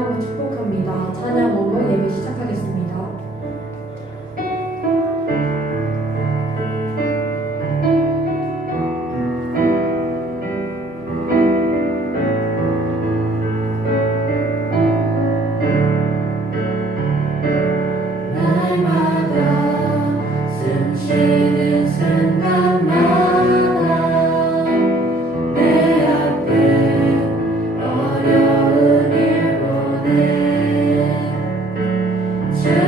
찬양하고 축복합니다. 찬양으로 예배 시작하겠습니다. 어려운 일 보내 주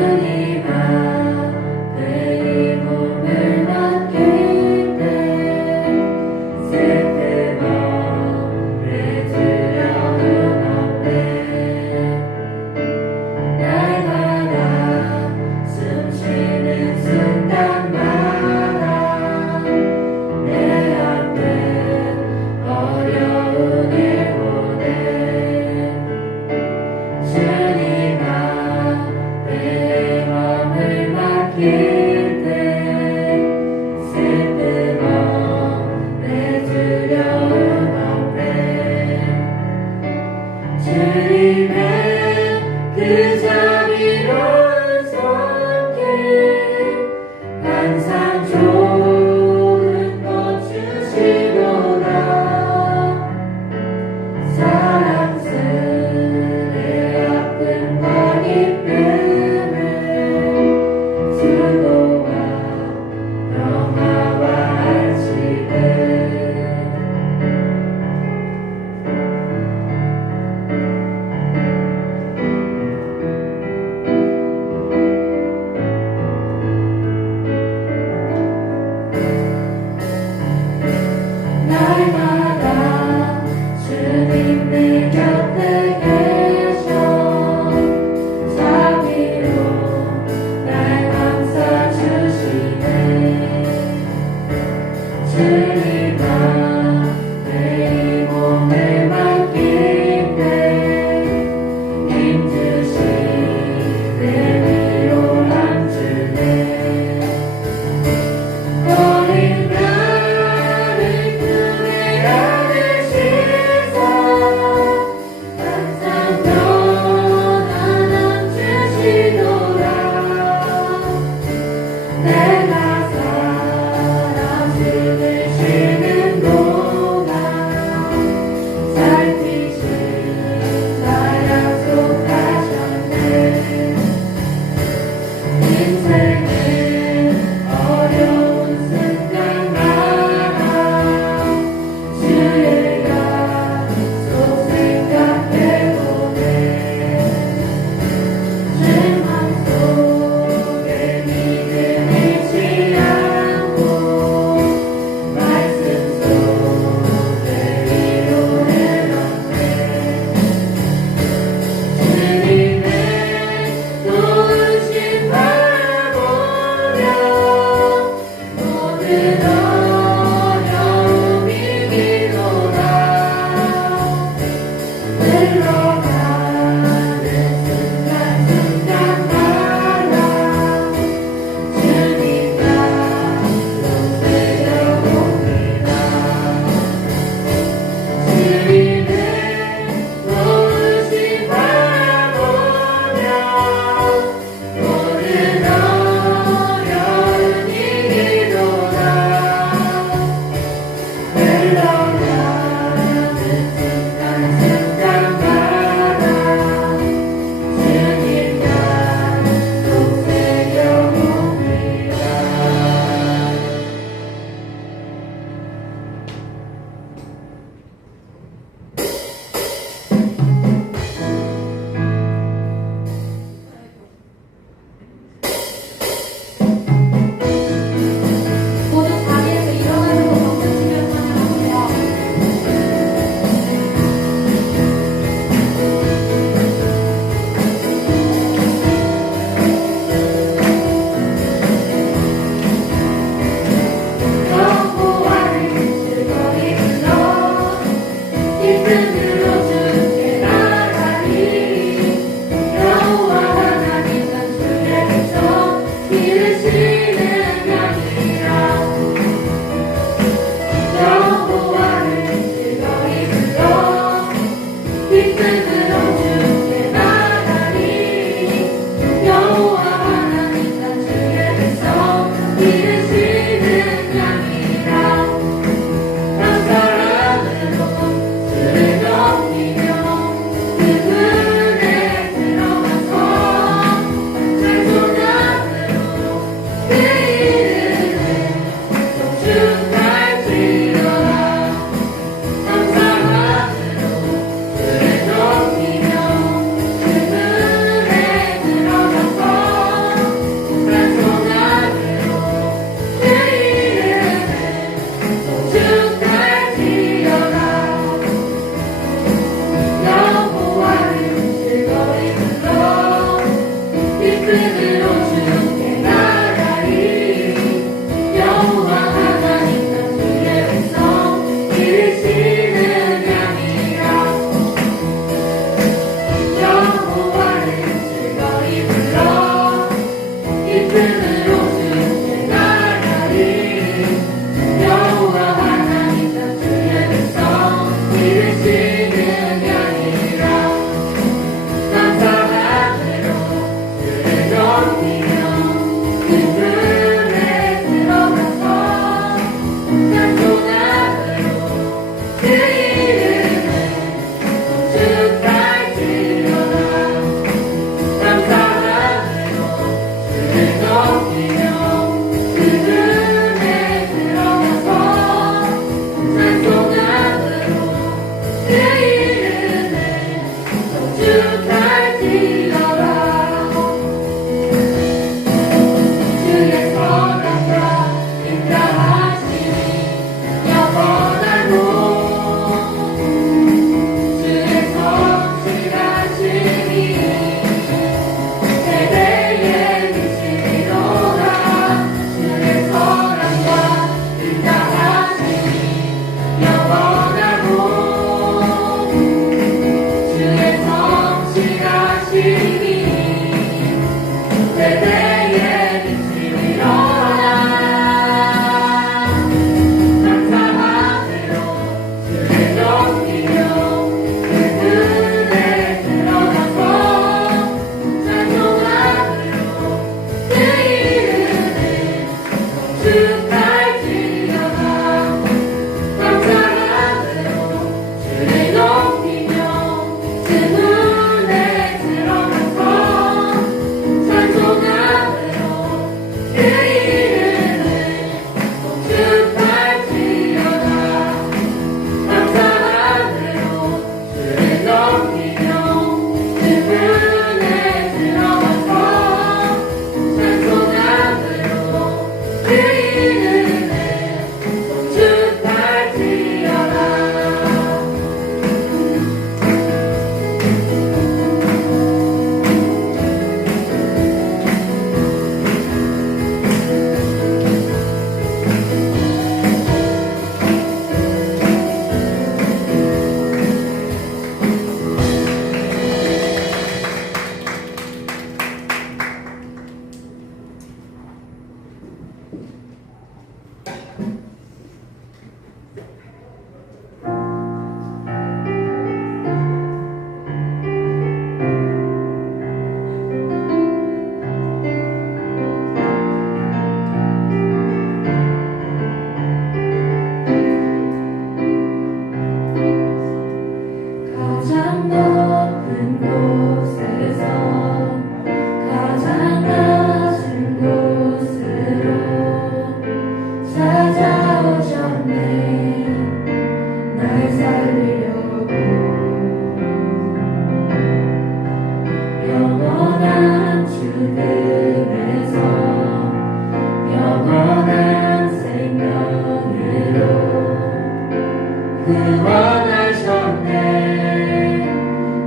구원하셨네.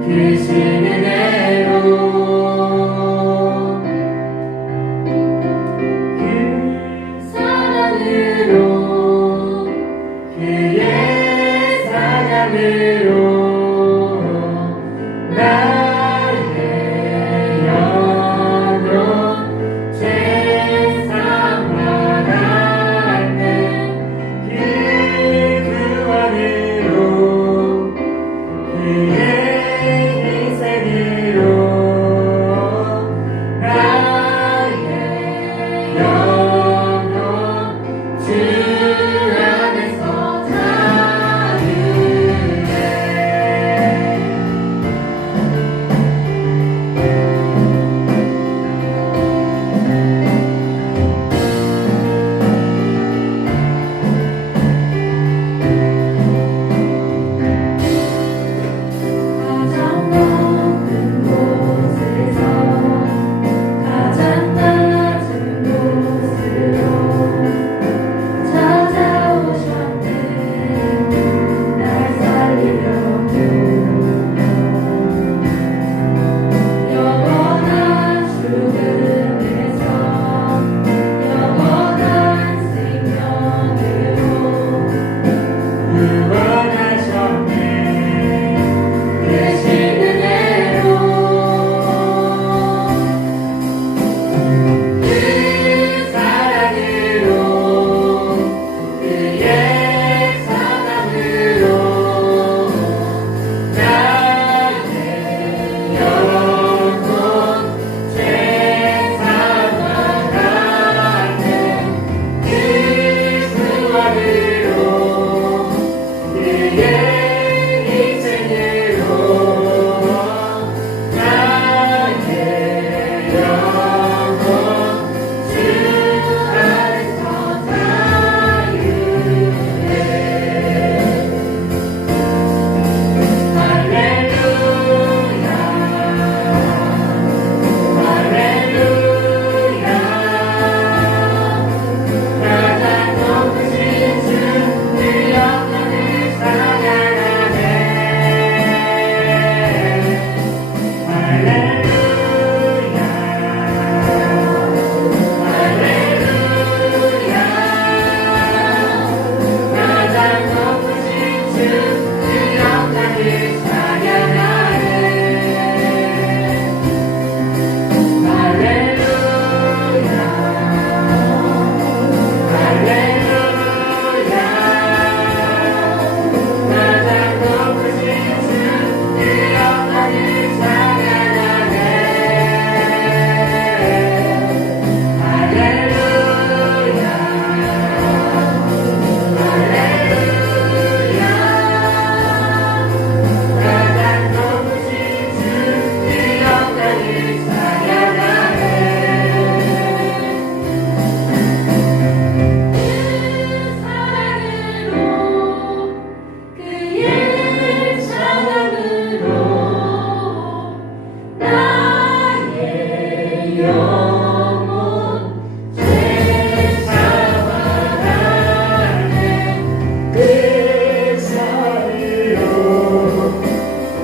크신 은혜로 그 사랑으로 그의 사랑으로 나의 영혼 죄사 받았네. 그 구원으로 그의 희생으로 나의 영혼 주 안에서 자유해. 가장 높은 곳에서 가장 낮은 곳으로 찾아오셨네. 날 살리려고 영원한 죽음에서 영원한 생명으로 구원하셨네. 크신 은혜로 그 사랑으로 그의 사랑으로 나의 영혼 죄사 받았네. 그 구원으로 그의 희생으로 나의 영혼 주 안에서 자유해. 할렐루야 할렐루야. 가장 높으신 주 그 영광을 찬양하네. 할렐루야 할렐루야. 가장 높으신 주 그 영광을 찬양하네. 할렐루야 할렐루야. 가장 높으신 주 그 영광을 찬양하네. 할렐루야 할렐루야. 가장 높으신 주 그 영광을 찬양하네. 그의 사랑으로 나의 영혼 죄사 받았네. 그 사랑으로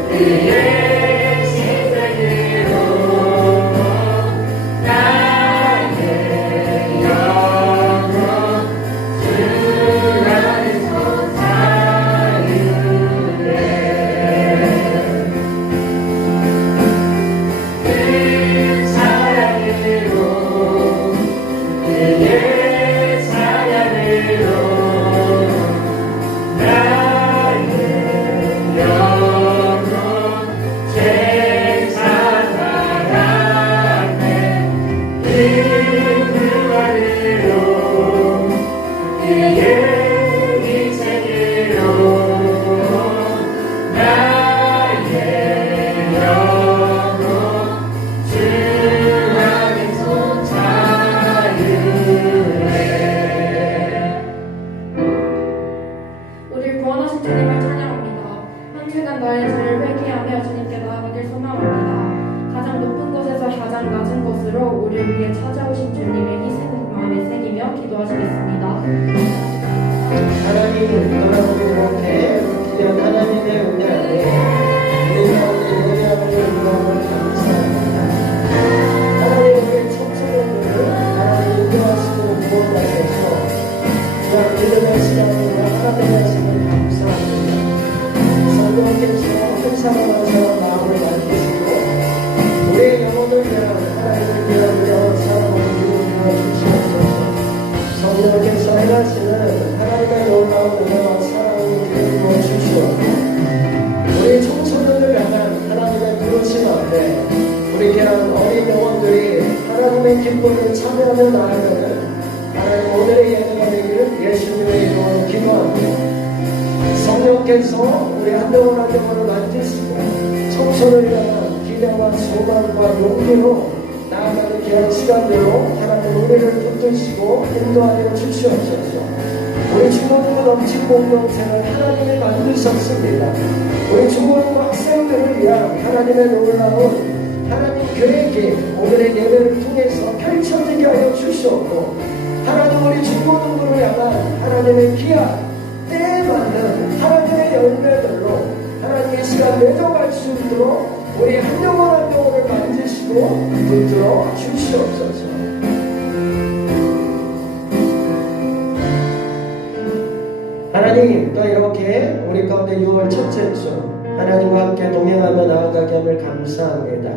그의 희생으로 나의 영혼 주 안에서 자유해. 그 사랑으로 그의 사랑으로 나의 영혼 죄사 받았네. 그 구원으로 그의 희생으로 나의 영혼 주 안에서 자유해. 우리 구원하신 주님을 찬양합니다. 한 주간 나의 죄를 회개하며 주님께 나아가길 소망합니다. 가장 높은 곳에서 가장 낮은 곳으로 우리를 위해 찾아오신 주님의 희생을 마음에 새기며 기도하시겠습니다. 하나님 여러분 이렇게 귀한 하나님의 은혜 안에 우리 가운데 예배하는 영광을 감사합니다. 하나님의 청소년들을 하나님 인도하시고 구원하셔서 그냥 믿음의 시간으로 하나님의 하심을 감사합니다. 성령께서 한 사람 한 사람 마음을 만드시고 우리의 영혼을 위한 하나님을 위한 사랑을 이루어 주시옵소서. 성령께서 행하시는 하나님의 놀라운 은혜와 사랑을 이루어 주시옵소서. 우리 청소년을 향한 하나님의 부르심 앞에 우리 귀한 어린 영혼들이 하나님의 기쁨을 참여하며 나아가는 하나님 오늘의 예배가 되기를 예수님의 이름으로 기도합니다. 성령께서 우리 한 영혼 한 영혼을 만지시고 청소년을 향한 기대와 소망과 용기로 나아가는 귀한 시간대로 하나님 우리를 붙드시고 인도하여 주시옵소서. 우리 중고등부 넘친 공동체를 하나님이 만드셨습니다. 우리 중고등부 학생들을 위한 하나님의 놀라운 하나님 계획이 오늘의 예배를 통해서 펼쳐지게 하여 주시옵고 하나님 우리 중고등부를 향한 하나님의 귀한 때에 맞는 하나님의 열매들로 하나님의 시간 맺어갈 수 있도록 우리 한 영혼 한 영혼을 만지시고 붙들어 주시옵소서. 하나님 또 이렇게 우리 가운데 6월 첫째 주 하나님과 함께 동행하며 나아가게 함을 감사합니다.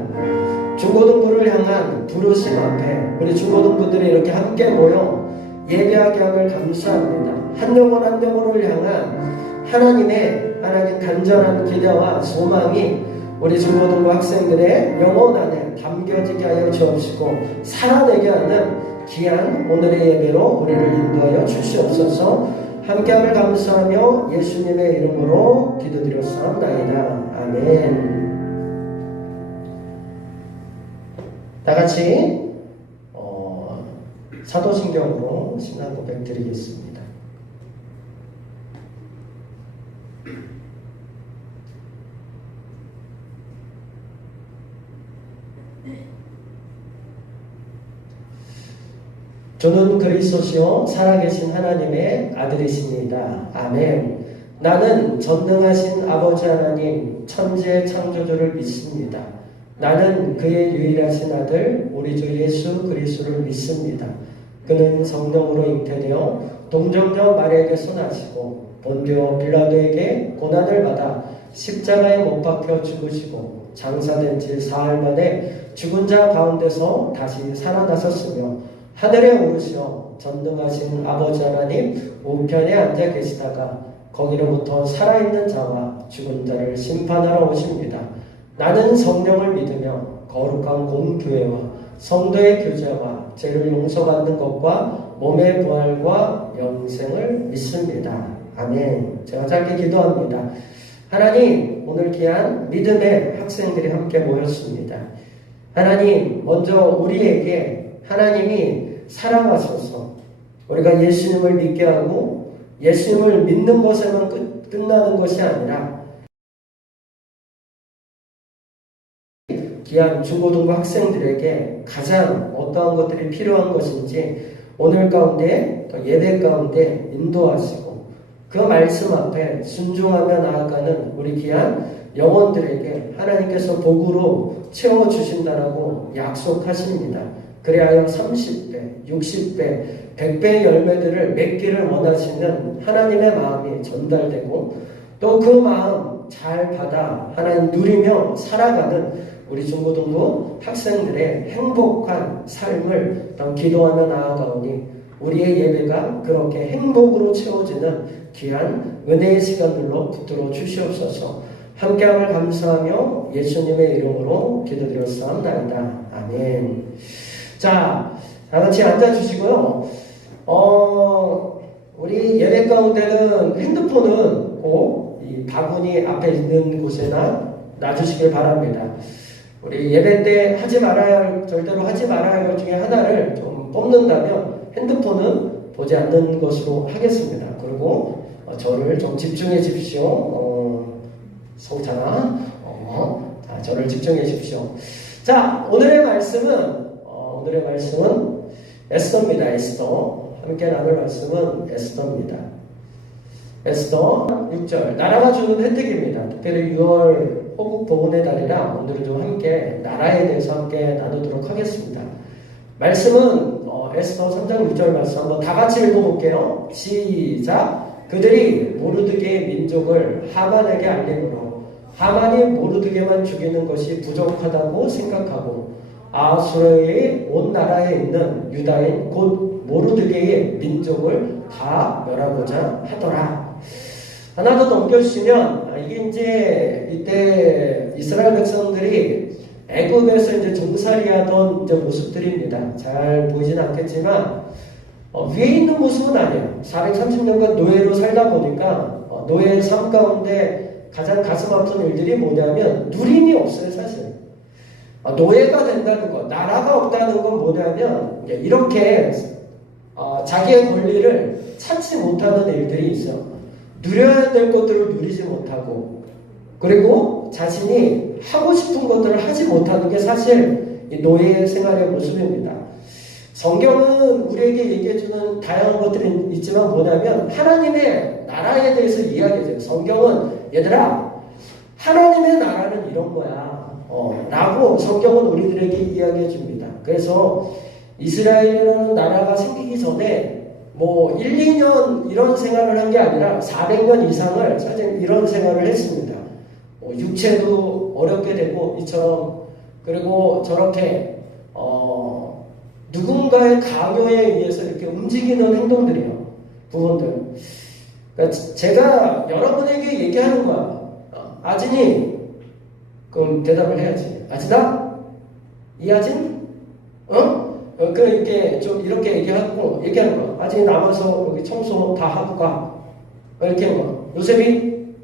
중고등부를 향한 부르심 앞에 우리 중고등부들이 이렇게 함께 모여 예배하게 함을 감사합니다. 한 영혼 한 영혼을 향한 하나님의 간절한 기대와 소망이 우리 중고등부 학생들의 영혼 안에 담겨지게 하여 주옵시고 살아내게 하는 귀한 오늘의 예배로 우리를 인도하여 주시옵소서. 함께함을 감사하며 예수님의 이름으로 기도드렸사옵나이다. 아멘. 다같이 사도신경으로 신앙 고백 드리겠습니다. 주는 그리스도시요 살아계신 하나님의 아들이십니다. 아멘. 나는 전능하신 아버지 하나님 천지의 창조주를 믿습니다. 나는 그의 유일하신 아들 우리 주 예수 그리스도를 믿습니다. 그는 성령으로 잉태되어 동정녀 마리아에게서 나시고 본디오 빌라도에게 고난을 받아 십자가에 못 박혀 죽으시고 장사된 지 사흘 만에 죽은 자 가운데서 다시 살아나셨으며 하늘에 오르시어 전능하신 아버지 하나님 우편에 앉아 계시다가 거기로부터 살아있는 자와 죽은 자를 심판하러 오십니다. 나는 성령을 믿으며 거룩한 공교회와 성도의 교제와 죄를 용서받는 것과 몸의 부활과 영생을 믿습니다. 아멘. 제가 짧게 기도합니다. 하나님, 오늘 귀한 믿음의 학생들이 함께 모였습니다. 하나님, 먼저 우리에게 하나님이 사랑하셔서 우리가 예수님을 믿게 하고 예수님을 믿는 것에만 끝나는 것이 아니라 귀한 중고등부 학생들에게 가장 어떠한 것들이 필요한 것인지 오늘 가운데 예배 가운데 인도하시고 그 말씀 앞에 순종하며 나아가는 우리 귀한 영혼들에게 하나님께서 복으로 채워주신다라고 약속하십니다. 그래야 30배, 60배, 100배의 열매들을 맺기를 원하시는 하나님의 마음이 전달되고 또 그 마음 잘 받아 하나님 누리며 살아가는 우리 중고등부 학생들의 행복한 삶을 기도하며 나아가오니 우리의 예배가 그렇게 행복으로 채워지는 귀한 은혜의 시간들로 붙들어 주시옵소서. 함께함을 감사하며 예수님의 이름으로 기도드렸사옵나이다. 아멘. 자, 다같이 앉아주시고요. 우리 예배 가운데는 핸드폰은 꼭 이 바구니 앞에 있는 곳에나 놔주시길 바랍니다. 우리 예배 때 절대로 하지 말아야 할 것 중에 하나를 좀 뽑는다면 핸드폰은 보지 않는 것으로 하겠습니다. 그리고 저를 좀 집중해 주십시오. 성찬아, 저를 집중해 주십시오. 자, 오늘의 말씀은 에스더입니다. 에스더. 함께 나눌 말씀은 에스더입니다. 에스더 6절 나라가 주는 혜택입니다. 특별히 6월 호국 복원의 달이라 오늘은 좀 함께 나라에 대해서 함께 나누도록 하겠습니다. 말씀은 에스더 3장 6절 말씀 한번 다 같이 읽어볼게요. 시작. 그들이 모르드게의 민족을 하만에게 알림으로 하만이 모르드게만 죽이는 것이 부족하다고 생각하고 아수르의 온 나라에 있는 유다인 곧 모르드게의 민족을 다 멸하고자 하더라. 하나 더 넘겨주시면 이게 이제 이때 이스라엘 백성들이 애굽에서 이제 종살이하던 이제 모습들입니다. 잘 보이진 않겠지만 위에 있는 모습은 아니에요. 430년간 노예로 살다 보니까 노예의 삶 가운데 가장 가슴 아픈 일들이 뭐냐면 누림이 없어요, 사실. 노예가 된다는 것, 나라가 없다는 건 뭐냐면 이렇게 자기의 권리를 찾지 못하는 일들이 있어요. 누려야 될 것들을 누리지 못하고 그리고 자신이 하고 싶은 것들을 하지 못하는 게 사실 이 노예 생활의 모습입니다. 성경은 우리에게 얘기해주는 다양한 것들이 있지만 뭐냐면 하나님의 나라에 대해서 이야기해줘요. 성경은 얘들아 하나님의 나라는 이런 거야 라고 성경은 우리들에게 이야기해줍니다. 그래서 이스라엘이라는 나라가 생기기 전에 뭐 1, 2년 이런 생활을 한 게 아니라 400년 이상을 사실 이런 생활을 했습니다. 육체도 어렵게 되고 이처럼 그리고 저렇게 누군가의 강요에 의해서 이렇게 움직이는 행동들이요. 부분들. 그러니까 제가 여러분에게 얘기하는 거야. 아진이 그럼 대답을 해야지. 아진아? 이아진? 그럼 이렇게 좀 이렇게 얘기하는 거야. 아진이 남아서 여기 청소 다 하고 가. 이렇게 하는 거야. 요셉이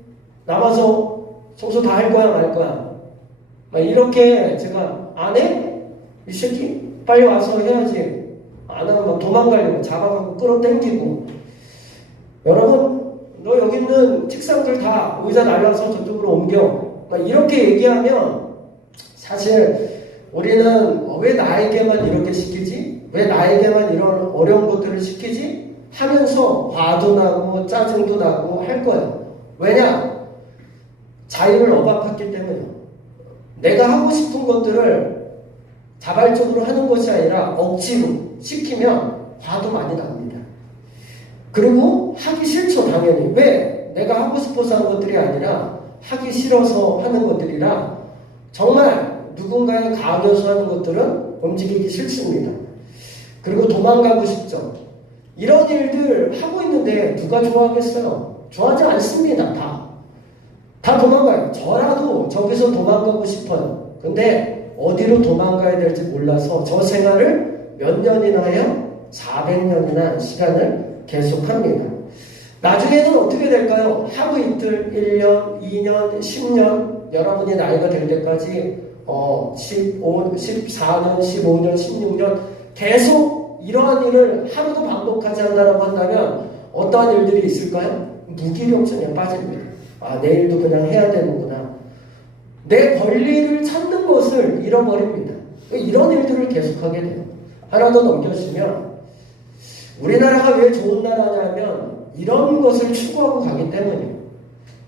남아서 청소 다 할 거야 말 거야. 막 이렇게 제가 안 해? 이 새끼 빨리 와서 해야지. 안 하면 막 도망가려고 잡아가고 끌어당기고. 여러분 너 여기 있는 책상들 다 의자 날라서 저쪽으로 옮겨. 막 이렇게 얘기하면 사실 우리는 왜 나에게만 이렇게 시키지? 왜 나에게만 이런 어려운 것들을 시키지? 하면서 화도 나고 짜증도 나고 할 거예요. 왜냐? 자유를 억압했기 때문이요. 내가 하고 싶은 것들을 자발적으로 하는 것이 아니라 억지로 시키면 화도 많이 납니다. 그리고 하기 싫죠, 당연히. 왜? 내가 하고 싶어서 하는 것들이 아니라 하기 싫어서 하는 것들이라 정말 누군가의 강요서 하는 것들은 움직이기 싫습니다. 그리고 도망가고 싶죠. 이런 일들 하고 있는데 누가 좋아하겠어요? 좋아하지 않습니다. 다 도망가요. 저라도 저기서 도망가고 싶어요. 근데 어디로 도망가야 될지 몰라서 저 생활을 몇 년이나 해요? 400년이나 시간을 계속합니다. 나중에는 어떻게 될까요? 하루 이틀, 1년, 2년, 10년 여러분이 나이가 될 때까지 14년, 15년, 16년 계속 이러한 일을 하루도 반복하지 않는다고 한다면 어떠한 일들이 있을까요? 무기력증에 빠집니다. 내일도 그냥 해야 되는구나. 내 권리를 찾는 것을 잃어버립니다. 이런 일들을 계속하게 돼요. 하나 더 넘겨주시면 우리나라가 왜 좋은 나라냐면 이런 것을 추구하고 가기 때문이에요.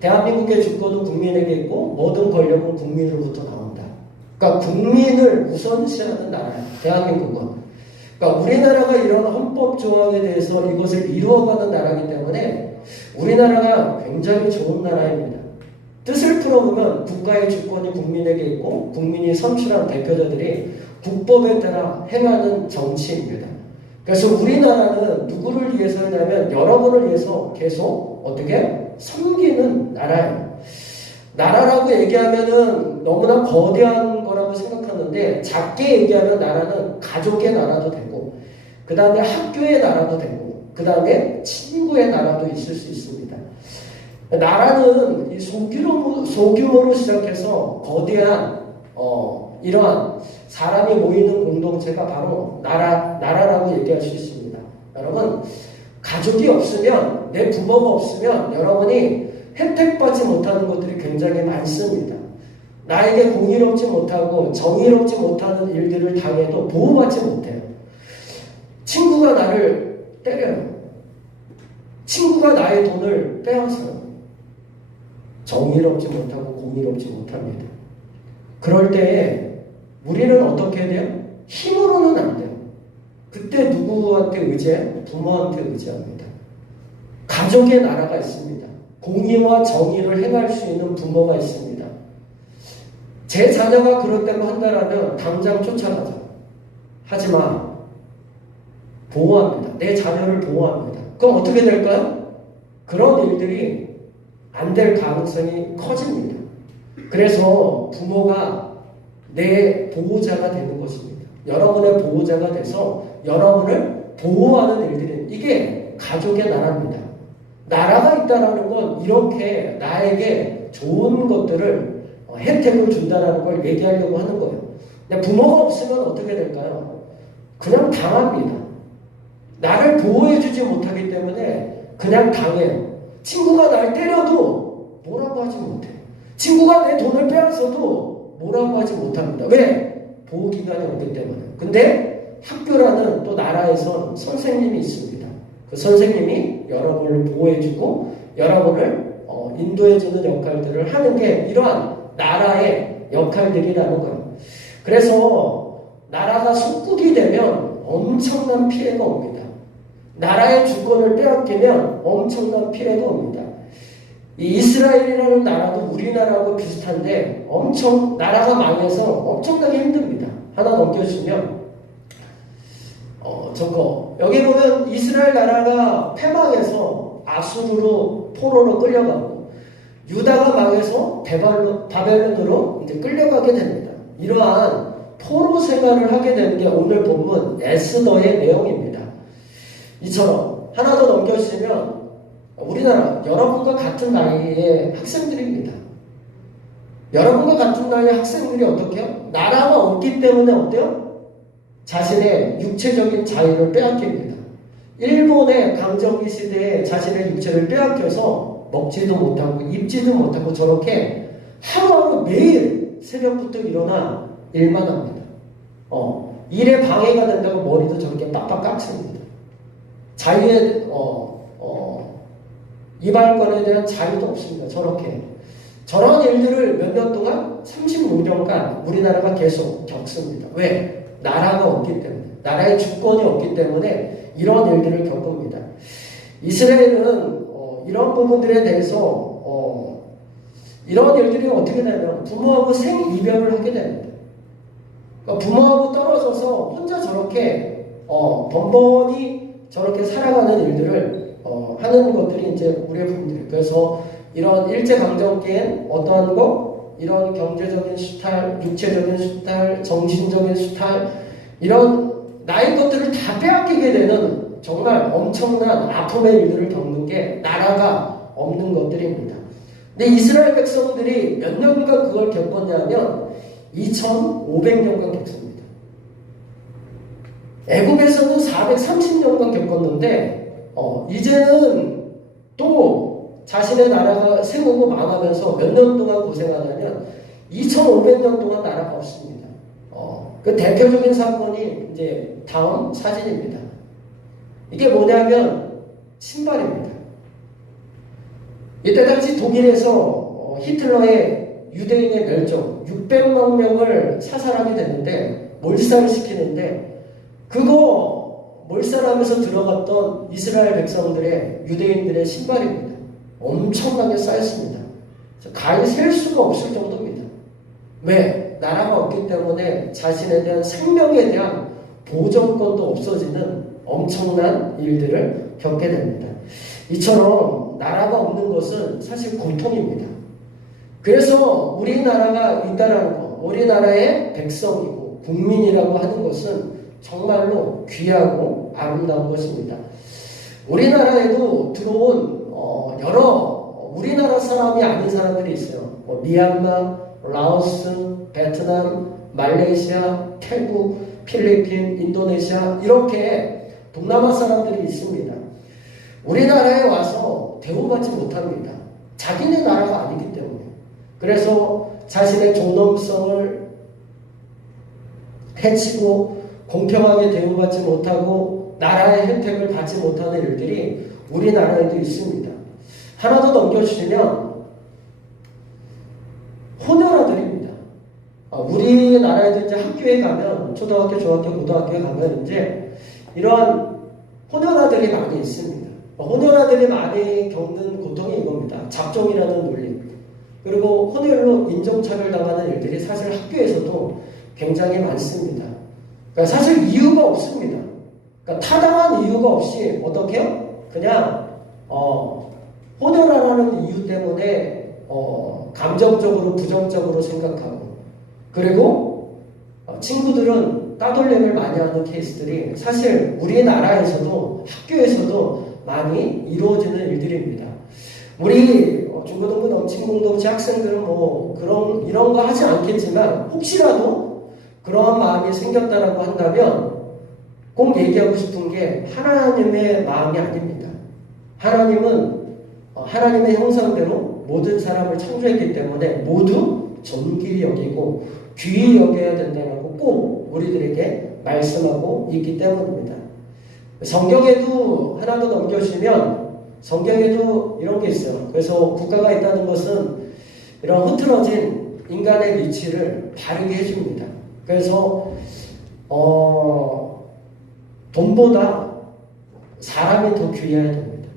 대한민국의 주권은 국민에게 있고 모든 권력은 국민으로부터 나온다. 그러니까 국민을 우선시하는 나라예요. 대한민국은. 그러니까 우리나라가 이런 헌법 조항에 대해서 이것을 이루어가는 나라이기 때문에 우리나라가 굉장히 좋은 나라입니다. 뜻을 풀어보면 국가의 주권이 국민에게 있고 국민이 선출한 대표자들이 국법에 따라 행하는 정치입니다. 그래서 우리나라는 누구를 위해서 하냐면 여러분을 위해서 계속 어떻게 섬기는 나라예요. 나라라고 얘기하면은 너무나 거대한 거라고 생각하는데 작게 얘기하면 나라는 가족의 나라도 되고 그 다음에 학교의 나라도 되고 그 다음에 친구의 나라도 있을 수 있습니다. 나라는 이 소규모로 시작해서 거대한 이러한 사람이 모이는 공동체가 바로 나라라고 얘기할 수 있습니다. 여러분 가족이 없으면 내 부모가 없으면 여러분이 혜택받지 못하는 것들이 굉장히 많습니다. 나에게 공의롭지 못하고 정의롭지 못하는 일들을 당해도 보호받지 못해요. 친구가 나를 때려요. 친구가 나의 돈을 빼앗아요. 정의롭지 못하고 공의롭지 못합니다. 그럴 때에 우리는 어떻게 해야 돼요? 힘으로는 안 돼요. 그때 누구한테 의지해요? 부모한테 의지합니다. 가족의 나라가 있습니다. 공의와 정의를 행할 수 있는 부모가 있습니다. 제 자녀가 그렇다고 한다라면 당장 쫓아가죠. 하지만 보호합니다. 내 자녀를 보호합니다. 그럼 어떻게 될까요? 그런 일들이 안 될 가능성이 커집니다. 그래서 부모가 내 보호자가 되는 것입니다. 여러분의 보호자가 돼서 여러분을 보호하는 일들이 이게 가족의 나라입니다. 나라가 있다는 건 이렇게 나에게 좋은 것들을 혜택을 준다는 걸 얘기하려고 하는 거예요. 근데 부모가 없으면 어떻게 될까요? 그냥 당합니다. 나를 보호해주지 못하기 때문에 그냥 당해요. 친구가 날 때려도 뭐라고 하지 못해요. 친구가 내 돈을 빼앗아도 뭐라고 하지 못합니다. 왜? 보호기관이 없기 때문에. 근데 학교라는 또 나라에선 선생님이 있습니다. 그 선생님이 여러분을 보호해주고 여러분을 인도해주는 역할들을 하는 게 이러한 나라의 역할들이라는 거예요. 그래서 나라가 속국이 되면 엄청난 피해가 옵니다. 나라의 주권을 빼앗기면 엄청난 피해가 옵니다. 이 이스라엘이라는 나라도 우리나라하고 비슷한데 나라가 망해서 엄청나게 힘듭니다. 하나 넘겨주시면 여기 보면 이스라엘 나라가 패망해서 아수르로 포로로 끌려가고 유다가 망해서 바벨론으로 이제 끌려가게 됩니다. 이러한 포로 생활을 하게 되는 게 오늘 본문 에스더의 내용입니다. 이처럼 하나 더 넘겨주시면 우리나라 여러분과 같은 나이의 학생들입니다. 여러분과 같은 나이의 학생들이 어떻게 해요? 나라가 없기 때문에 어때요? 자신의 육체적인 자유를 빼앗깁니다. 일본의 강점기 시대에 자신의 육체를 빼앗겨서 먹지도 못하고 입지도 못하고 저렇게 하루하루 매일 새벽부터 일어나 일만 합니다. 일에 방해가 된다고 머리도 저렇게 빡빡 깎습니다. 자유의 이발권에 대한 자유도 없습니다. 저런 일들을 몇 년 동안 35년간 우리나라가 계속 겪습니다. 왜? 나라가 없기 때문에, 나라의 주권이 없기 때문에 이런 일들을 겪습니다. 이스라엘은 이런 부분들에 대해서 이런 일들이 어떻게 되면 부모하고 생이별을 하게 됩니다. 그러니까 부모하고 떨어져서 혼자 저렇게 번번이 저렇게 살아가는 일들을 하는 것들이 이제 우리의 부모들이에요. 그래서 이런 일제강점기엔 어떠한 거, 이런 경제적인 수탈, 육체적인 수탈, 정신적인 수탈, 이런 나의 것들을 다 빼앗기게 되는 정말 엄청난 아픔의 일들을 겪는 게 나라가 없는 것들입니다. 근데 이스라엘 백성들이 몇 년간 그걸 겪었냐면 2500년간 겪습니다. 애국에서는 430년간 겪었는데 이제는 또 자신의 나라가 세우고 망하면서 몇 년 동안 고생하냐면 2500년 동안 나라가 없습니다. 그 대표적인 사건이 이제 다음 사진입니다. 이게 뭐냐면 신발입니다. 이때 당시 독일에서 히틀러의 유대인의 멸종 600만 명을 사살하게 되는데 몰살을 시키는데 그거 몰살하면서 들어갔던 이스라엘 백성들의 유대인들의 신발입니다. 엄청나게 쌓였습니다. 가히 셀 수가 없을 정도입니다. 왜? 나라가 없기 때문에 자신에 대한 생명에 대한 보전권도 없어지는 엄청난 일들을 겪게 됩니다. 이처럼 나라가 없는 것은 사실 고통입니다. 그래서 우리나라가 있다라는 것, 우리나라의 백성이고 국민이라고 하는 것은 정말로 귀하고 아름다운 것입니다. 우리나라에도 들어온 여러 우리나라 사람이 아닌 사람들이 있어요. 미얀마, 라오스, 베트남, 말레이시아, 태국, 필리핀, 인도네시아 이렇게 동남아 사람들이 있습니다. 우리나라에 와서 대우받지 못합니다. 자기네 나라가 아니기 때문에. 그래서 자신의 존엄성을 해치고 공평하게 대우받지 못하고 나라의 혜택을 받지 못하는 일들이 우리나라에도 있습니다. 하나 더 넘겨주시면 혼혈아들입니다. 우리나라에도 이제 학교에 가면 초등학교, 중학교, 고등학교에 가면 이제 이러한 혼혈아들이 많이 있습니다. 혼혈아들이 많이 겪는 고통이 이겁니다. 잡종이라는 논리. 그리고 혼혈로 인종차별 당하는 일들이 사실 학교에서도 굉장히 많습니다. 그러니까 사실 이유가 없습니다. 그러니까 타당한 이유가 없이 어떻게 해요? 그냥 혼혈하라는 이유 때문에 감정적으로 부정적으로 생각하고 그리고 친구들은 따돌림을 많이 하는 케이스들이 사실 우리나라에서도 학교에서도 많이 이루어지는 일들입니다. 우리 중고등부 넘친공동체 학생들은 뭐 이런 거 하지 않겠지만 혹시라도 그러한 마음이 생겼다라고 한다면 꼭 얘기하고 싶은 게 하나님의 마음이 아닙니다. 하나님은 하나님의 형상대로 모든 사람을 창조했기 때문에 모두 존귀히 여기고 귀히 여겨야 된다고 꼭 우리들에게 말씀하고 있기 때문입니다. 성경에도 하나 더 넘겨주시면 성경에도 이런 게 있어요. 그래서 국가가 있다는 것은 이런 흐트러진 인간의 위치를 바르게 해줍니다. 그래서 돈보다 사람이 더 귀해야 됩니다.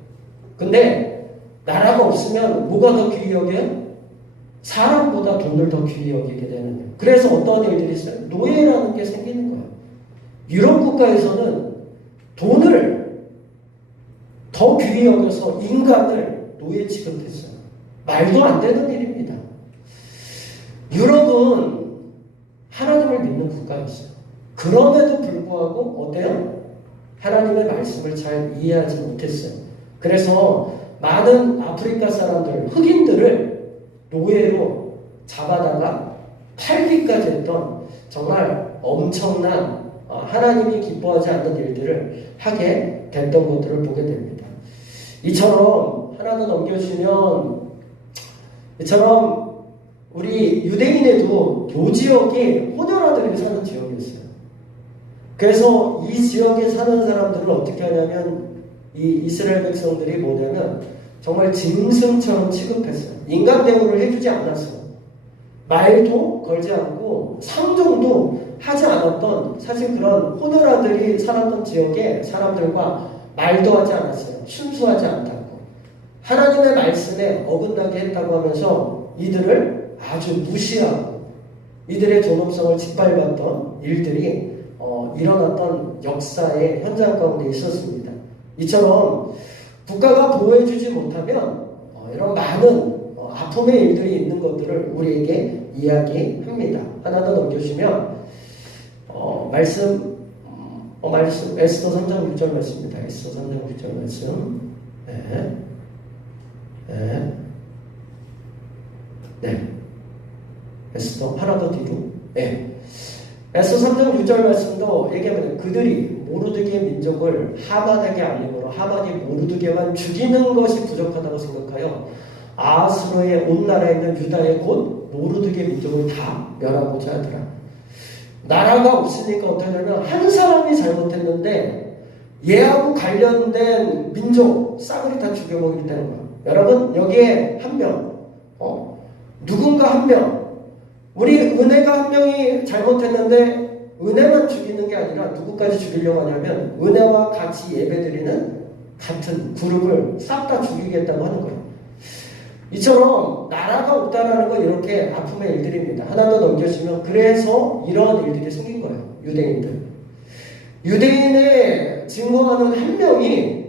근데 나라가 없으면 뭐가 더 귀히 여겨요? 사람보다 돈을 더 귀히 여기게 되는 거예요. 그래서 어떤 일들이 있어요? 노예라는 게 생기는 거예요. 유럽 국가에서는 돈을 더 귀히 여겨서 인간을 노예 취급했어요. 말도 안 되는 일입니다. 유럽은 하나님을 믿는 국가였어요. 그럼에도 불구하고 어때요? 하나님의 말씀을 잘 이해하지 못했어요. 그래서 많은 아프리카 사람들, 흑인들을 노예로 잡아다가 팔기까지 했던 정말 엄청난 하나님이 기뻐하지 않는 일들을 하게 됐던 것들을 보게 됩니다. 이처럼 하나 더 넘겨주시면 이처럼 우리 유대인에도 요 지역이 혼혈아들이 사는 지역이었어요. 그래서 이 지역에 사는 사람들을 어떻게 하냐면 이 이스라엘 백성들이 뭐냐면 정말 짐승처럼 취급했어요. 인간 대우를 해주지 않았어요. 말도 걸지 않고 상종도 하지 않았던 사실 그런 혼혈아들이 살았던 지역의 사람들과 말도 하지 않았어요. 순수하지 않다고. 하나님의 말씀에 어긋나게 했다고 하면서 이들을 아주 무시하고 이들의 존엄성을 짓밟았던 일들이 일어났던 역사의 현장 가운데 있었습니다. 이처럼 국가가 보호해주지 못하면 이런 많은 아픔의 일들이 있는 것들을 우리에게 이야기합니다. 하나 더 넘겨주시면 말씀 에스더 3장 6절 말씀입니다. 에스더 3장 6절 말씀. 네. 에스더 하나 더 뒤로. 네. 에스더 3장 6절 말씀도 얘기하면 그들이 모르드게의 민족을 하만에게 알림으로 하만이 모르드게만 죽이는 것이 부족하다고 생각하여 아수르의 온 나라에 있는 유다의 곧 모르드게 민족을 다 멸하고자 하더라. 나라가 없으니까 어떻게 되냐면 한 사람이 잘못했는데 얘하고 관련된 민족 싸그리 다 죽여먹이게 되는 거야. 여러분 여기에 한 명, 누군가 한 명, 우리 은혜가 한 명이 잘못했는데 은혜만 죽이는 게 아니라 누구까지 죽이려고 하냐면 은혜와 같이 예배드리는 같은 그룹을 싹 다 죽이겠다고 하는 거예요. 이처럼 나라가 없다라는 건 이렇게 아픔의 일들입니다. 하나 더 넘겨주시면 그래서 이러한 일들이 생긴 거예요. 유대인들. 유대인의 증오하는 한 명이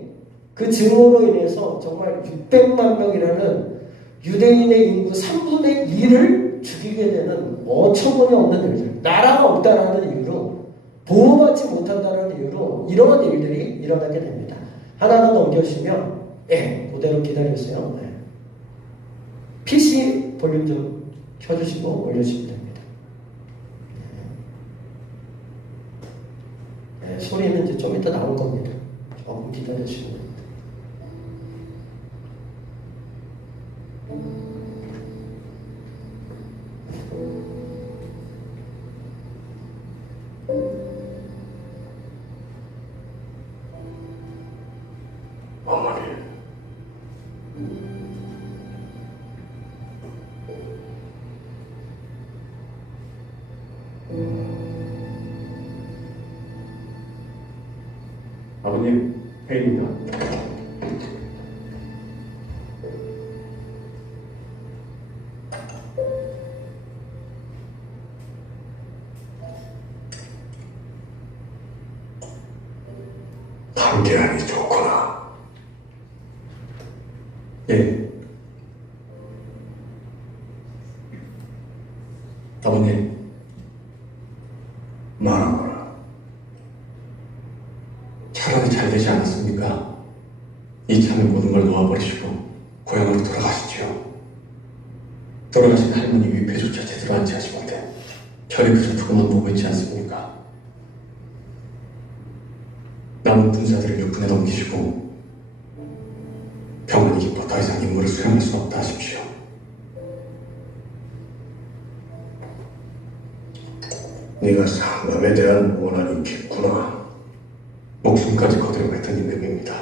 그 증오로 인해서 정말 600만 명이라는 유대인의 인구 3분의 1을 죽이게 되는 어처구니 없는 일들. 나라가 없다라는 이유로 보호받지 못한다는 이유로 이러한 일들이 일어나게 됩니다. 하나 더 넘겨주시면 그대로 기다려주세요. PC 볼륨 좀 켜주시고 올려주시면 됩니다. 소리는 이제 좀 이따 나올 겁니다. 조금 기다려주시면 됩니다. 어머니 아버님, 회의입니다. 함께하니 좋구나. 예. 아버님, 말하거라. 차라리 잘 되지 않았습니까? 이참에 모든 걸 놓아버리시고 고향으로 돌아가시지요. 돌아가신 할머니 위패조차 제대로 안치하지 못해 저를 그저 두고만 보고 있지 않습니까? 남은 군사들을 육군에 넘기시고 병원이 깊어 더 이상 임무를 수행할 수 없다 하십시오. 네가 상감에 대한 원한이 깊구나. 목숨까지 거두려고 했던 임금입니다.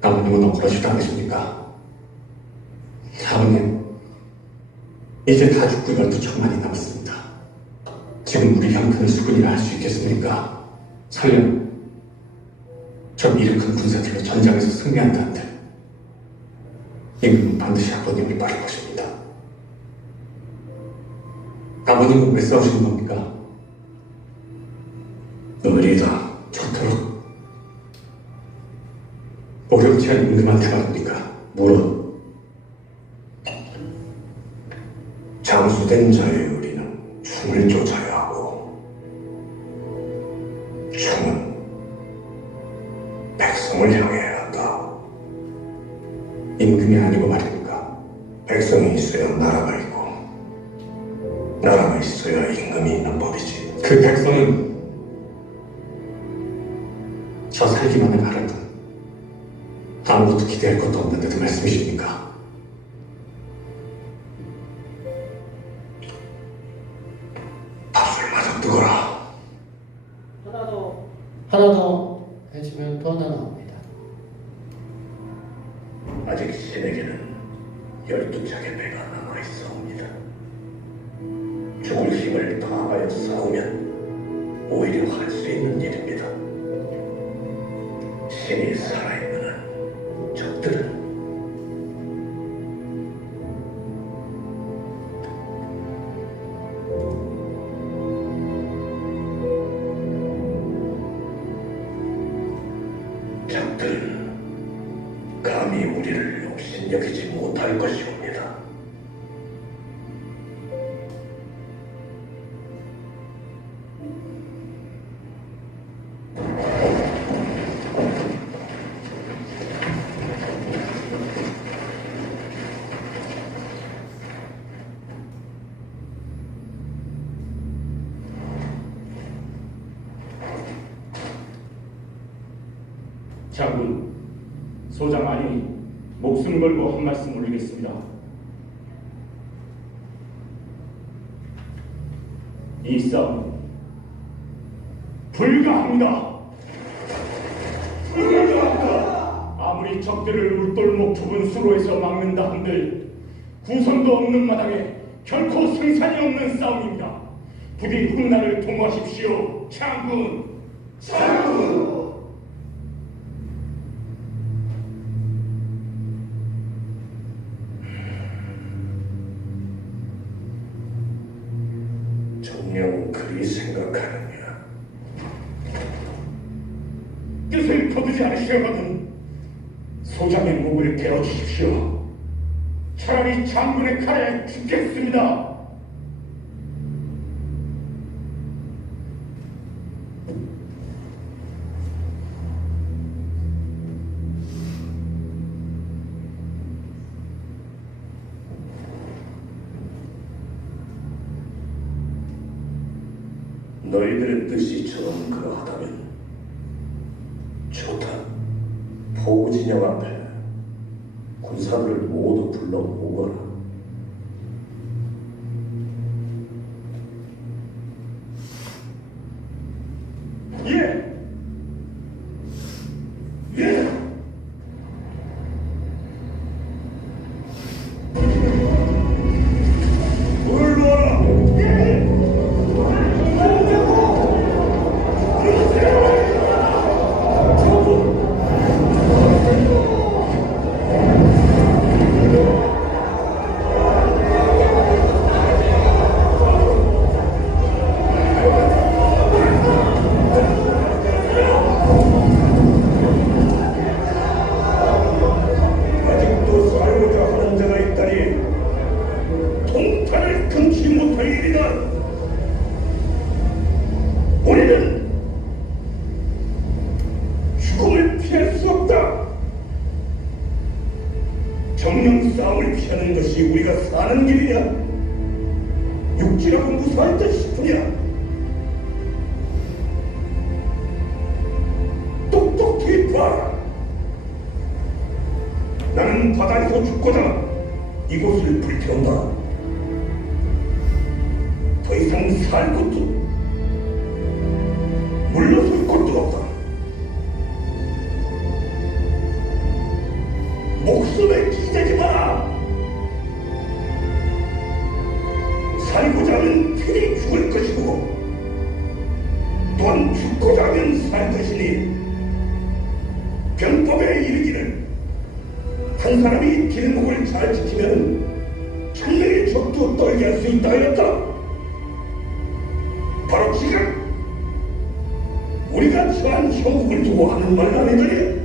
아버님은 억울하지도 않으십니까? 아버님, 이제 다 죽고 12척만이 남았습니다. 지금 우리 형편을 수군이라 할 수 있겠습니까? 설령 저 일으킨 군사들로 전장에서 승리한다는데 임금은 반드시 아버님을 바를 것입니다. 아버님은 왜 싸우시는 겁니까? 의리다. 저토록 어렵지 않은 임금한테 말입니까? 물론 장수된 자의 의리는 충을 쫓아야 하고 충은 백성을 향해야 한다. 임금이 아니고 말입니까? 백성이 있어야 나라가 있고 나라가 있어야 임금이 있는 법이지. 그 백성은 저 살기만을 바랄 뿐 아무것도 기대할 것도 없는데도 말씀이십니까? 밥술마저 뜨거라. 하나 더 해주면 또 하나 나옵니다. 아직 신에게는 12척의 배가 남아있사옵니다. 죽을 힘을 다하여 싸우면 오히려 할 수 있는 일입니다. 신이 살아있는 한 적들은 감히 우리를 욕심여기지 못할 것이옵니다. 장군, 소장 아니 목숨 걸고 한 말씀 올리겠습니다. 이 싸움 불가합니다. 불가합니다. 아무리 적들을 울돌목 좁은 수로에서 막는다 한들 구선도 없는 마당에 결코 승산이 없는 싸움입니다. 부디 훗날을 통과하십시오. 장군, 장군. 정녕 그리 생각하느냐? 뜻을 거두지 않으시려거든 소장의 목을 베어주십시오. 차라리 장군의 칼에 죽겠습니다. 너희들의 뜻이처럼 그러하다면 좋다. 포구 진영 앞에 군사들을 모두 불러 모으거라. 예! 예! 불러라! 예! 우리는 죽음을 피할 수 없다. 정령 싸움을 피하는 것이 우리가 사는 길이냐? 육지라고 무사할 듯 싶으냐? 똑똑히 봐라. 나는 바다에서 죽고자 이곳을 불태운다. 더 이상 살 것도 물러설 것도 없다. 목숨에 기대지 마라. 살고자 하면 편히 죽을 것이고 또한 죽고자 하면 살 것이니 병법에 이르기를 한 사람이 길목을 잘 지키면 천명의 적도 떨게 할 수 있다 하였다. 바로 지금 우리가 처한 형국을 두고 하는 말 아니더니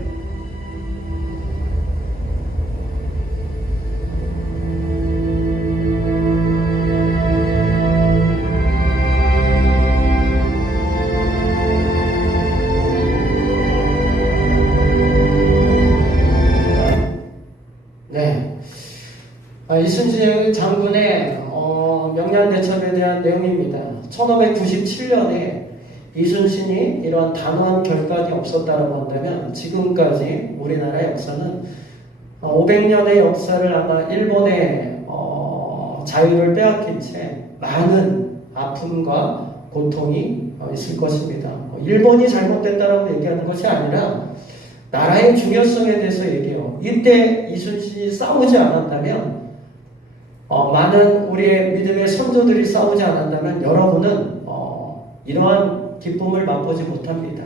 네. 이순신 장군의 명량대첩에 대한 내용입니다. 1597년에 이순신이 이러한 단호한 결단이 없었다고 한다면 지금까지 우리나라의 역사는 500년의 역사를 아마 일본의 자유를 빼앗긴 채 많은 아픔과 고통이 있을 것입니다. 일본이 잘못됐다고 얘기하는 것이 아니라 나라의 중요성에 대해서 얘기해요. 이때 이순신이 싸우지 않았다면 많은 우리의 믿음의 선조들이 싸우지 않았다면 여러분은 이러한 기쁨을 맛보지 못합니다.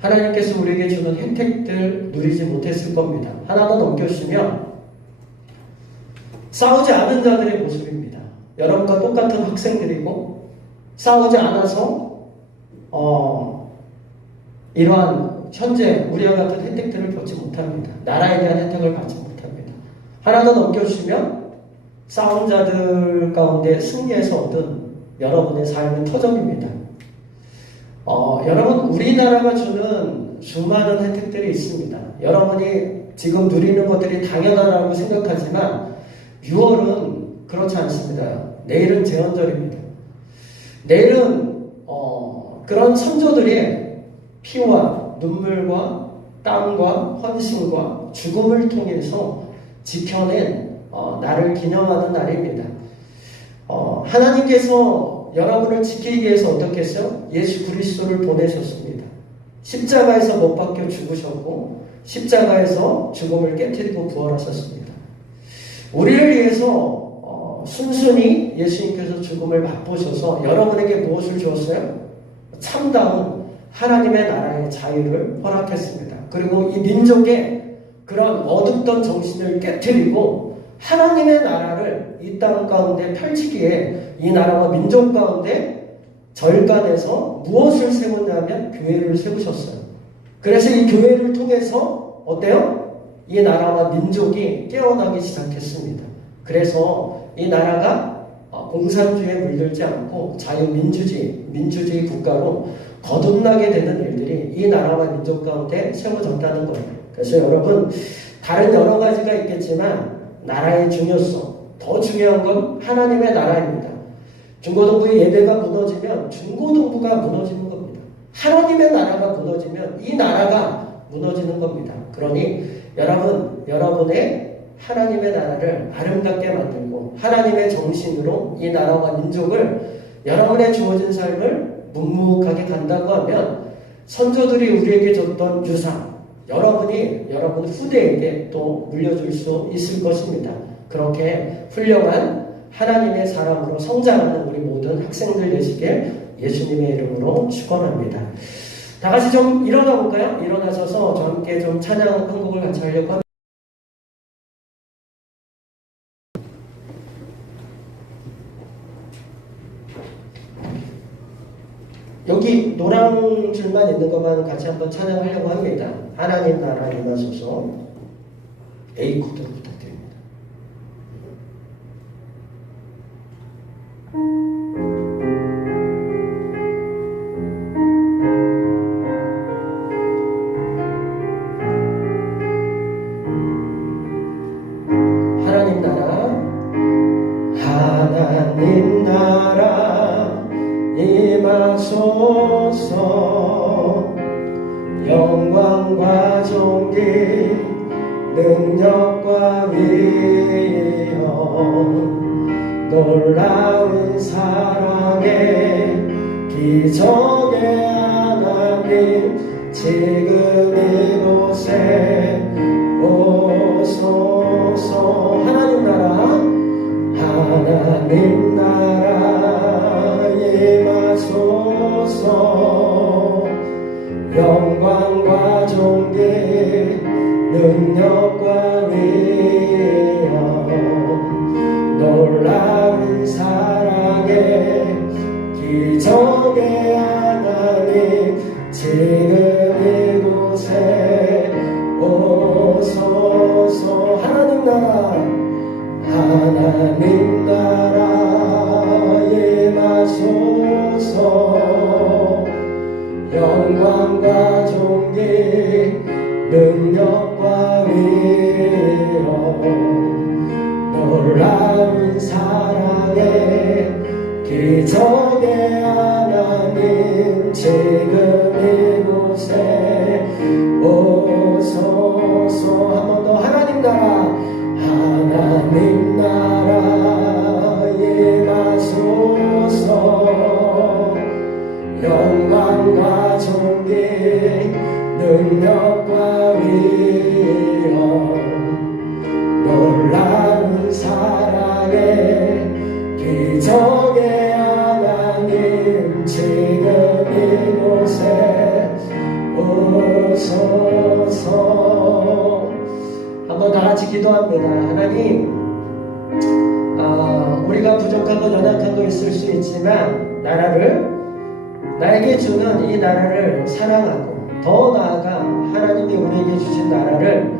하나님께서 우리에게 주는 혜택들 누리지 못했을 겁니다. 하나 더 넘겨주시면 싸우지 않은 자들의 모습입니다. 여러분과 똑같은 학생들이고 싸우지 않아서 이러한 현재 우리와 같은 혜택들을 받지 못합니다. 나라에 대한 혜택을 받지 못합니다. 하나 더 넘겨주시면 싸운 자들 가운데 승리해서 얻은 여러분의 삶의 터전입니다. 여러분 우리나라가 주는 수많은 혜택들이 있습니다. 여러분이 지금 누리는 것들이 당연하다고 생각하지만 6월은 그렇지 않습니다. 내일은 제헌절입니다. 내일은 그런 선조들의 피와 눈물과 땀과 헌신과 죽음을 통해서 지켜낸 나를 기념하는 날입니다. 하나님께서 여러분을 지키기 위해서 어떻게 했어요? 예수 그리스도를 보내셨습니다. 십자가에서 못 박혀 죽으셨고 십자가에서 죽음을 깨뜨리고 부활하셨습니다. 우리를 위해서 순순히 예수님께서 죽음을 맛보셔서 여러분에게 무엇을 주었어요? 참다운 하나님의 나라의 자유를 허락했습니다. 그리고 이 민족의 그런 어둡던 정신을 깨뜨리고 하나님의 나라를 이 땅 가운데 펼치기에 이 나라와 민족 가운데 절간에서 무엇을 세웠냐면 교회를 세우셨어요. 그래서 이 교회를 통해서 어때요? 이 나라와 민족이 깨어나기 시작했습니다. 그래서 이 나라가 공산주의에 물들지 않고 자유민주주의 국가로 거듭나게 되는 일들이 이 나라와 민족 가운데 세워졌다는 거예요. 그래서 여러분 다른 여러 가지가 있겠지만 나라의 중요성, 더 중요한 건 하나님의 나라입니다. 중고등부의 예배가 무너지면 중고등부가 무너지는 겁니다. 하나님의 나라가 무너지면 이 나라가 무너지는 겁니다. 그러니 여러분의 하나님의 나라를 아름답게 만들고 하나님의 정신으로 이 나라와 민족을 여러분의 주어진 삶을 묵묵하게 간다고 하면 선조들이 우리에게 줬던 유산 여러분 후대에게 또 물려줄 수 있을 것입니다. 그렇게 훌륭한 하나님의 사람으로 성장하는 우리 모든 학생들 되시길 예수님의 이름으로 축원합니다. 다 같이 좀 일어나 볼까요? 일어나셔서 저와 함께 좀 찬양 한 곡을 같이 하려고 합니다. 여기 노란 줄만 있는 것만 같이 한번 찬양하려고 합니다. 하나님 나라 임하소서. A 코드로 부탁드립니다. 임하소서. 영광과 존귀 능력과 위엄 놀라운 사랑의 기적의 하나님 지금 이곳에 오소서. 하나님 나라 임하소서. 영광과 존귀 능력과 위엄 놀라운 사랑의 기적의 하나님 지금 이곳에 오소서. 하나님 나라 임하소서. 영광과 존귀 능력과 위엄 놀라운 사랑의 기적의 하나님 지금 이곳에 오소서. 한 번 더. 하나님 나라 임하소서. 영광과 존귀 능력과 위엄 놀라운 사랑의 기적의 하나님 지금 이곳에 오소서. 한번 다같이 기도합니다. 하나님, 우리가 부족하고 연약하고 있을 수 있지만 나에게 주는 이 나라를 사랑하고 더 나아가 하나님이 우리에게 주신 나라를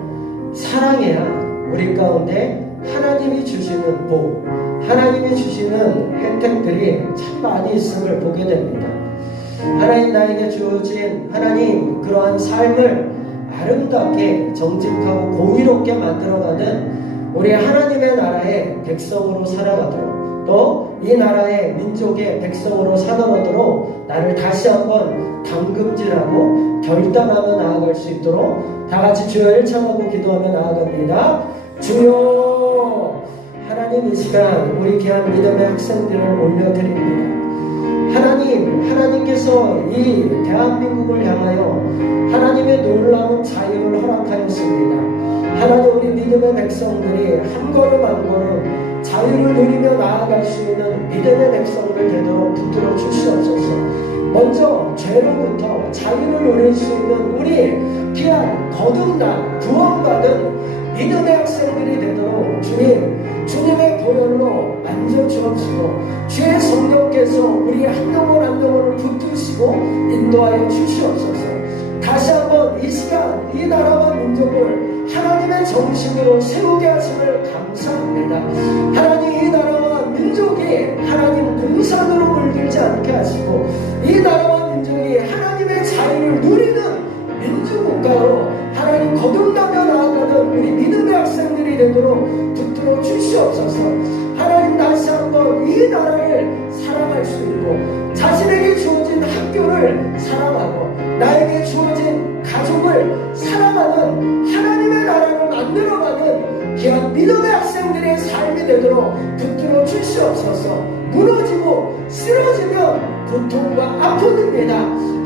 사랑해야 우리 가운데 하나님이 주시는 복, 하나님이 주시는 혜택들이 참 많이 있음을 보게 됩니다. 하나님, 나에게 주어진 하나님 그러한 삶을 아름답게 정직하고 공의롭게 만들어가는 우리 하나님의 나라의 백성으로 살아가도록, 또 이 나라의 민족의 백성으로 살아가도록 나를 다시 한번 담금질하고 결단하며 나아갈 수 있도록 다같이 주여 1찬하고 기도하며 나아갑니다. 주여, 하나님, 이 시간 우리 귀한 믿음의 학생들을 올려드립니다. 하나님께서 이 대한민국을 향하여 하나님의 놀라운 자유를 허락하였습니다. 하나님, 우리 믿음의 백성들이 한 걸음 한 걸음 자유를 누리며 나아갈 수 있는 믿음의 백성들 되도록 붙들어 주시옵소서. 먼저 죄로부터 자유를 누릴 수 있는 우리 귀한 거듭난 구원받은 믿음의 학생들이 되도록 주님의 보혈로 만져주옵시고 주의 성령께서 우리 한 영혼 한 영혼을 붙드시고 인도하여 주시옵소서. 다시 한번 이 시간 이 나라와 민족을 하나님의 정신으로 세우게 하심을 감사합니다. 하나님, 이 나라와 민족이 하나님 공산으로 물들지 않게 하시고 이 나라와 민족이 하나님의 자유를 누리는 민주국가로 하나님 거듭나며 나아가는 우리 믿음의 학생들이 되도록 붙들어 주시옵소서. 하나님, 다시 한번 이 나라를 사랑할 수 있고 자신에게 주어진 학교를 사랑하고 나에게 주어진 가족을 사랑하는 하나님의 나라를 만들어가는 귀한 믿음의 학생들의 삶이 되도록 붙들어 주시옵소서. 무너지고 쓰러지면 고통과 아픔입니다.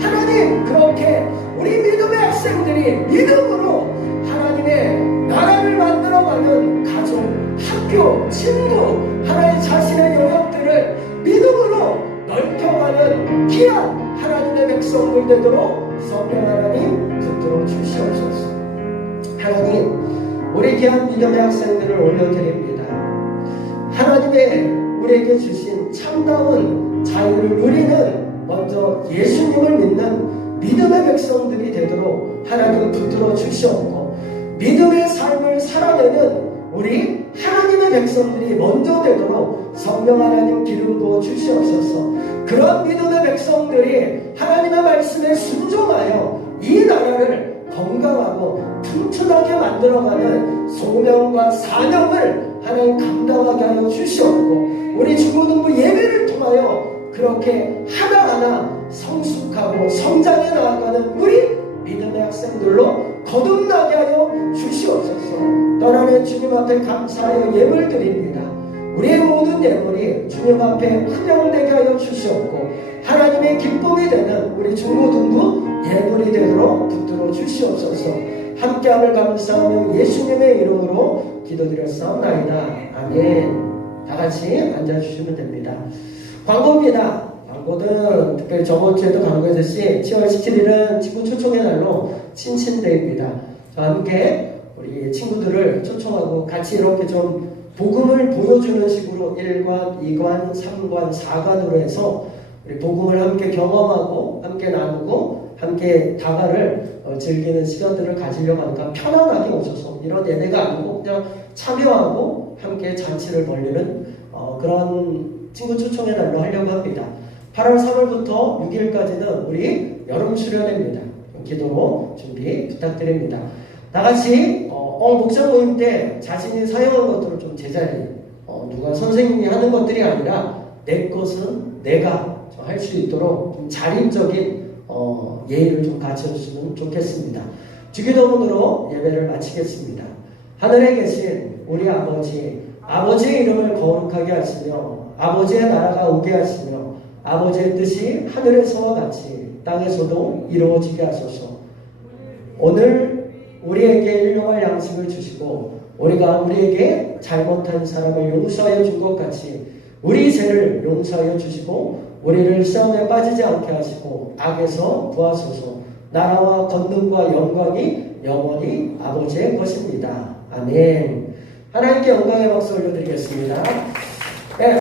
하나님, 그렇게 우리 믿음의 학생들이 믿음으로 하나님의 나라를 만들어가는 가족, 학교, 친구, 하나님 자신의 영역들을 믿음으로 넓혀가는 귀한 하나님의 백성들 되도록 성령 하나님 붙들어 주시옵소서. 하나님, 우리 귀한 믿음의 학생들을 올려드립니다. 하나님의 우리에게 주신 참다운 자유를 누리는 먼저 예수님을 믿는 믿음의 백성들이 되도록 하나님 붙들어 주시옵고 믿음의 삶을 살아내는 우리 하나님의 백성들이 먼저 되도록 성령 하나님 기름 부어 주시옵소서. 그런 믿음의 백성들이 하나님의 말씀에 순종하여 이 나라를 건강하고 튼튼하게 만들어가는 소명과 사명을 하나님 감당하게 하여 주시옵고 우리 중고등부 예배를 통하여 그렇게 하나하나 성숙하고 성장해 나아가는 우리 믿음의 학생들로 거듭나게 하여 주시옵소서. 떠나는 주님 앞에 감사하여 예물 드립니다. 우리의 모든 예물이 주님 앞에 흠양되게 하여 주시옵고 하나님의 기쁨이 되는 우리 중고등부 예물이 되도록 붙들어 주시옵소서. 함께함을 감사하며 예수님의 이름으로 기도드렸사옵나이다. 아멘. 다같이 앉아주시면 됩니다. 광고입니다. 광고는 특별히 저번 주에도 광고했듯이 10월 17일은 친구 초청의 날로 친친데이입니다. 저와 함께 우리 친구들을 초청하고 같이 이렇게 좀 복음을 보여주는 식으로 1관, 2관, 3관, 4관으로 해서 우리 복음을 함께 경험하고 함께 나누고 함께 다가를 즐기는 시간들을 가지려고 하니까 편안하게 오셔서 이런 예배가 아니고 그냥 참여하고 함께 잔치를 벌리는 그런 친구 초청의 날로 하려고 합니다. 8월 3월부터 6일까지는 우리 여름 수련회입니다. 기도로 준비 부탁드립니다. 다같이 목사 모임 때 자신이 사용한 것들을 좀 제자리 누가 선생님이 하는 것들이 아니라 내 것은 내가 할 수 있도록 좀 자립적인 예의를 좀 갖춰주시면 좋겠습니다. 주기도문으로 예배를 마치겠습니다. 하늘에 계신 우리 아버지의 이름을 거룩하게 하시며 아버지의 나라가 오게 하시며 아버지의 뜻이 하늘에서와 같이 땅에서도 이루어지게 하소서. 오늘 우리에게 일용할 양식을 주시고 우리가 우리에게 잘못한 사람을 용서하여 준 것 같이 우리 죄를 용서하여 주시고 우리를 시험에 빠지지 않게 하시고 악에서 구하소서. 나라와 권능과 영광이 영원히 아버지의 것입니다. 아멘. 하나님께 영광의 박수 올려드리겠습니다.